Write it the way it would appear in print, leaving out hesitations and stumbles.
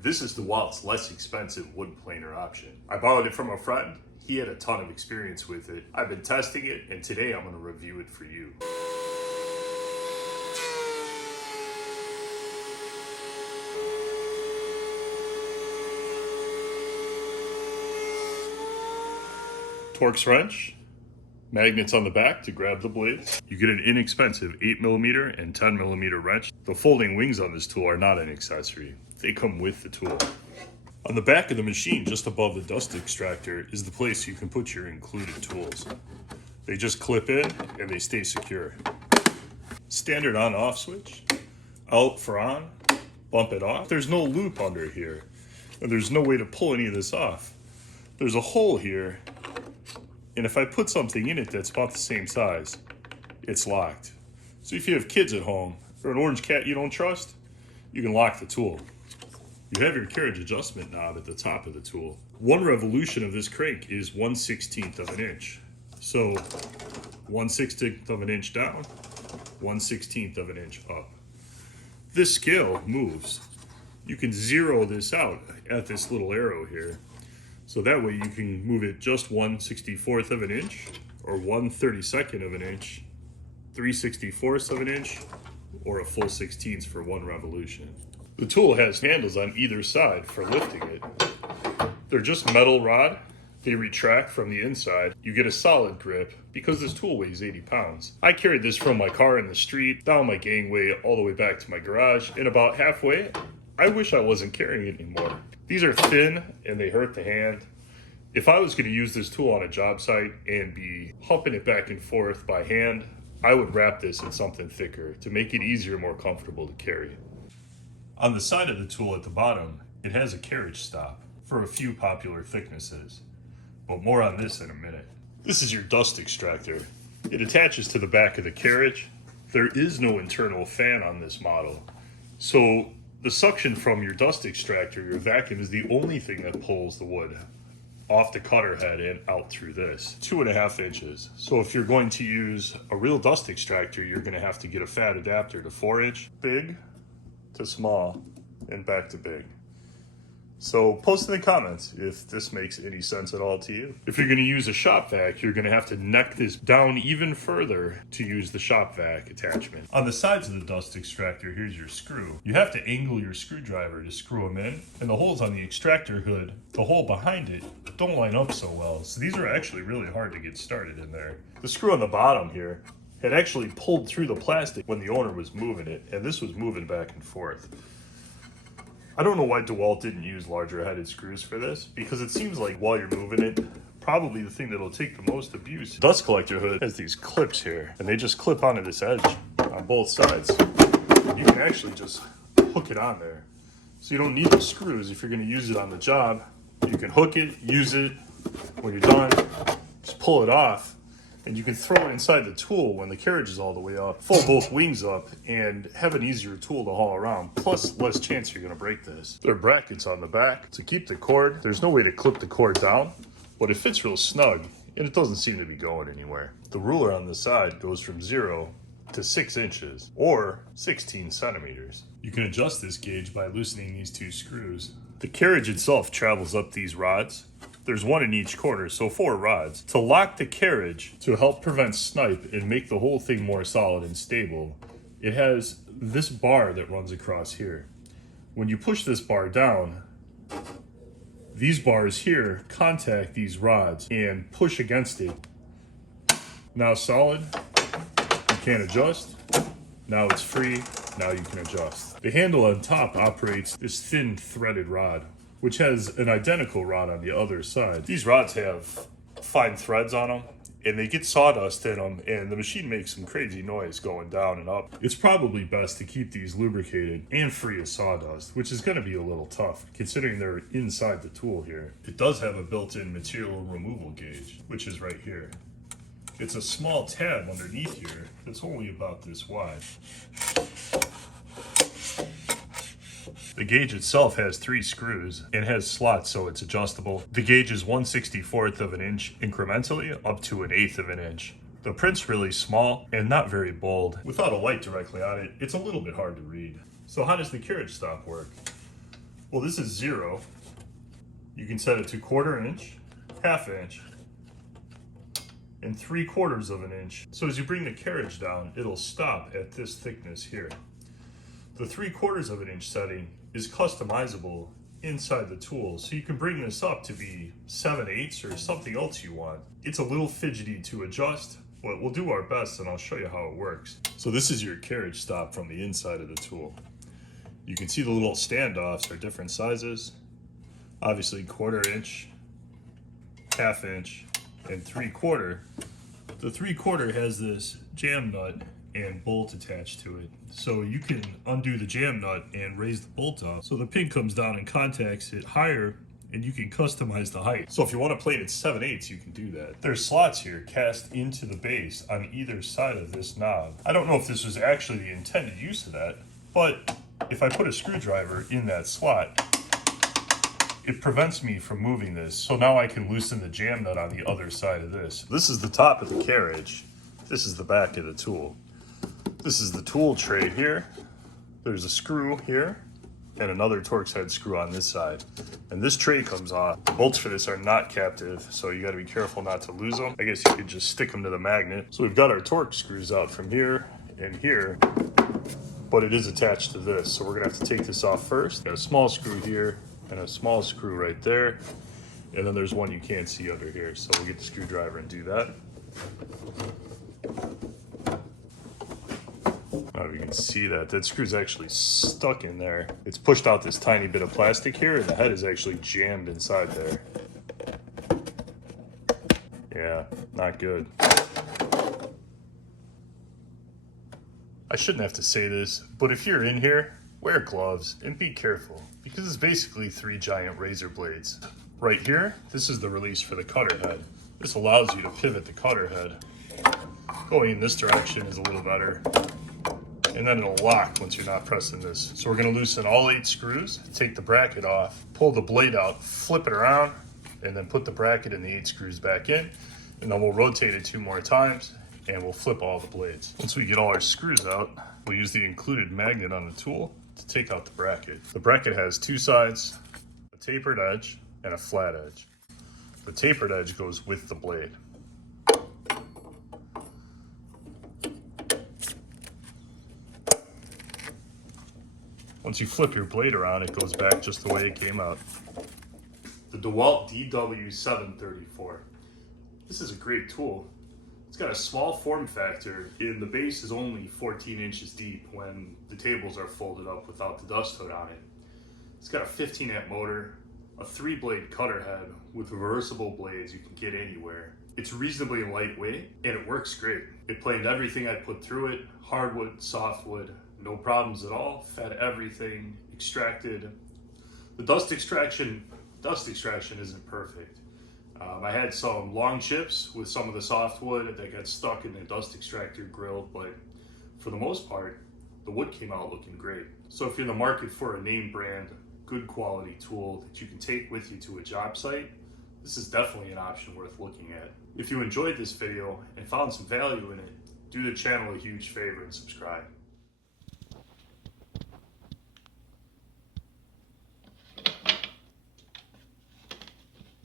This is Dewalt's less expensive wood planer option. I borrowed it from a friend. He had a ton of experience with it. I've been testing it, and today I'm going to review it for you. Torx wrench, magnets on the back to grab the blades. You get an inexpensive 8mm and 10mm wrench. The folding wings on this tool are not an accessory. They come with the tool. On the back of the machine, just above the dust extractor, is the place you can put your included tools. They just clip in and they stay secure. Standard on-off switch, out for on, bump it off. There's no loop under here, and there's no way to pull any of this off. There's a hole here, and if I put something in it that's about the same size, it's locked. So if you have kids at home, or an orange cat you don't trust, you can lock the tool. You have your carriage adjustment knob at the top of the tool. One revolution of this crank is 1/16 of an inch. So 1/16 of an inch down, 1/16 of an inch up. This scale moves. You can zero this out at this little arrow here. So that way you can move it just 1/64 of an inch, or 1/32 of an inch, 3/64 of an inch, or a full 16th for one revolution. The tool has handles on either side for lifting it. They're just metal rod. They retract from the inside. You get a solid grip because this tool weighs 80 pounds. I carried this from my car in the street, down my gangway, all the way back to my garage, and about halfway, I wish I wasn't carrying it anymore. These are thin and they hurt the hand. If I was going to use this tool on a job site and be humping it back and forth by hand, I would wrap this in something thicker to make it easier, more comfortable to carry. On the side of the tool at the bottom, it has a carriage stop for a few popular thicknesses, but more on this in a minute. This is your dust extractor. It attaches to the back of the carriage. There is no internal fan on this model, so the suction from your dust extractor, your vacuum, is the only thing that pulls the wood off the cutter head and out through this. 2.5 inches. So if you're going to use a real dust extractor, you're going to have to get a fat adapter to 4-inch. Big to small and back to big. So post in the comments if this makes any sense at all to you. If you're going to use a shop vac, you're going to have to neck this down even further to use the shop vac attachment. On the sides of the dust extractor, here's your screw. You have to angle your screwdriver to screw them in, and the holes on the extractor hood, the hole behind it, don't line up so well. So these are actually really hard to get started in there. The screw on the bottom here had actually pulled through the plastic when the owner was moving it, and this was moving back and forth. I don't know why Dewalt didn't use larger headed screws for this, because it seems like while you're moving it, probably the thing that'll take the most abuse. The dust collector hood has these clips here, and they just clip onto this edge on both sides. You can actually just hook it on there. So you don't need the screws if you're going to use it on the job. You can hook it, use it. When you're done, just pull it off. And you can throw it inside the tool when the carriage is all the way up, fold both wings up, and have an easier tool to haul around, plus less chance you're going to break this. There are brackets on the back to keep the cord. There's no way to clip the cord down, but it fits real snug, and it doesn't seem to be going anywhere. The ruler on the side goes from 0 to 6 inches, or 16 centimeters. You can adjust this gauge by loosening these two screws. The carriage itself travels up these rods. There's one in each corner, so 4 rods. To lock the carriage, to help prevent snipe and make the whole thing more solid and stable, it has this bar that runs across here. When you push this bar down, these bars here contact these rods and push against it. Now solid, you can't adjust. Now it's free, now you can adjust. The handle on top operates this thin threaded rod, which has an identical rod on the other side. These rods have fine threads on them, and they get sawdust in them, and the machine makes some crazy noise going down and up. It's probably best to keep these lubricated and free of sawdust, which is going to be a little tough, considering they're inside the tool here. It does have a built-in material removal gauge, which is right here. It's a small tab underneath here that's only about this wide. The gauge itself has 3 screws and has slots so it's adjustable. The gauge is 1/64 of an inch incrementally up to 1/8 of an inch. The print's really small and not very bold. Without a light directly on it, it's a little bit hard to read. So how does the carriage stop work? Well, this is 0. You can set it to 1/4 inch, 1/2 inch, and 3/4 of an inch. So as you bring the carriage down, it'll stop at this thickness here. The 3/4 of an inch setting is customizable inside the tool, so you can bring this up to be 7/8 or something else you want. It's a little fidgety to adjust, but we'll do our best and I'll show you how it works. So this is your carriage stop from the inside of the tool. You can see the little standoffs are different sizes. Obviously 1/4 inch, 1/2 inch, and 3/4. The 3/4 has this jam nut and bolt attached to it. So you can undo the jam nut and raise the bolt off. So the pin comes down and contacts it higher, and you can customize the height. So if you want to plate it 7/8, you can do that. There's slots here cast into the base on either side of this knob. I don't know if this was actually the intended use of that, but if I put a screwdriver in that slot, it prevents me from moving this. So now I can loosen the jam nut on the other side of this. This is the top of the carriage. This is the back of the tool. This is the tool tray here. There's a screw here and another Torx head screw on this side. And this tray comes off. The bolts for this are not captive, so you gotta be careful not to lose them. I guess you could just stick them to the magnet. So we've got our Torx screws out from here and here, but it is attached to this. So we're gonna have to take this off first. Got a small screw here and a small screw right there. And then there's one you can't see under here. So we'll get the screwdriver and do that. I don't know if you can see that. That screw's actually stuck in there. It's pushed out this tiny bit of plastic here, and the head is actually jammed inside there. Yeah, not good. I shouldn't have to say this, but if you're in here, wear gloves and be careful, because it's basically 3 giant razor blades. Right here, this is the release for the cutter head. This allows you to pivot the cutter head. Going in this direction is a little better. And then it'll lock once you're not pressing this. So we're gonna loosen all 8 screws, take the bracket off, pull the blade out, flip it around, and then put the bracket and the 8 screws back in. And then we'll rotate it 2 more times, and we'll flip all the blades. Once we get all our screws out, we'll use the included magnet on the tool to take out the bracket. The bracket has 2 sides, a tapered edge and a flat edge. The tapered edge goes with the blade. Once you flip your blade around, it goes back just the way it came out. The Dewalt DW734. This is a great tool. It's got a small form factor, and the base is only 14 inches deep when the tables are folded up without the dust hood on it. It's got a 15 amp motor, a 3-blade cutter head with reversible blades you can get anywhere. It's reasonably lightweight, and it works great. It planed everything I put through it, hardwood, softwood, no problems at all, fed everything, extracted. The dust extraction isn't perfect. I had some long chips with some of the softwood that got stuck in the dust extractor grill, but for the most part, the wood came out looking great. So if you're in the market for a name brand, good quality tool that you can take with you to a job site, this is definitely an option worth looking at. If you enjoyed this video and found some value in it, do the channel a huge favor and subscribe.